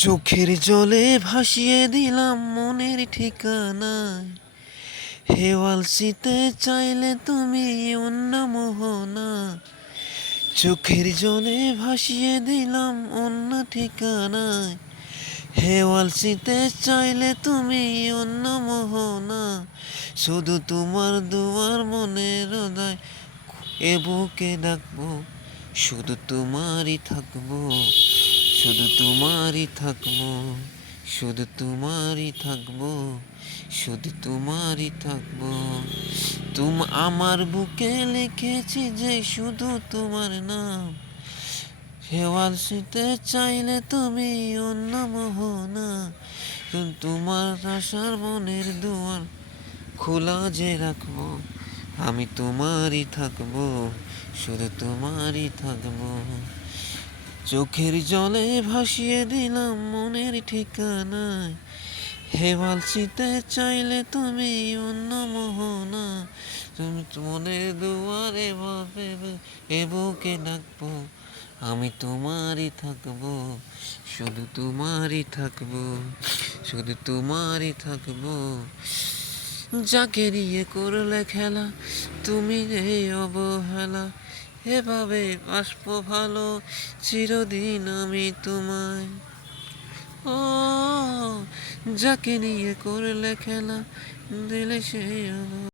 চোখের জলে ভাসিয়ে দিলাম মনের ঠিকানায়। হেওয়াল শীতে চাইলে তুমি অন্য মোহনা। চোখের জলে ভাসিয়ে দিলাম অন্য ঠিকানায়। হেওয়াল শীতে চাইলে তুমি অন্য মোহনা। শুধু তোমার দুয়ার মনের হৃদয় এ বুকে ডাকবো। শুধু তোমারই থাকবো, শুধু তোমারই থাকবো, শুধু তোমারই থাকবো, শুধু তোমারই থাকবো। আমার বুকে লিখেছি যে শুধু তোমার নাম। হেওয়াল শীতে চাইলে তুমি অন্য মোহনা। তোমার আশার মনের দুয়ার খোলা যে রাখবো। আমি তোমারই থাকবো, শুধু তোমারই থাকবো। চোখের জলে ভাসিয়ে দিলাম মনের ঠিকানায়। হেওয়াল শীতে চাইলে তুমি অন্য মোহনা। তুমি মনের দুয়ারে এ বুকে ডাকবো। আমি তোমারই থাকবো, শুধু তোমারই থাকবো, শুধু তোমারই থাকবো। যাকে নিয়ে করলে খেলা তুমি এই অবহেলা। এভাবে বাসবো ভালো চিরদিন আমি তোমায়। ও যাকে নিয়ে করলে খেলা দিলে সেই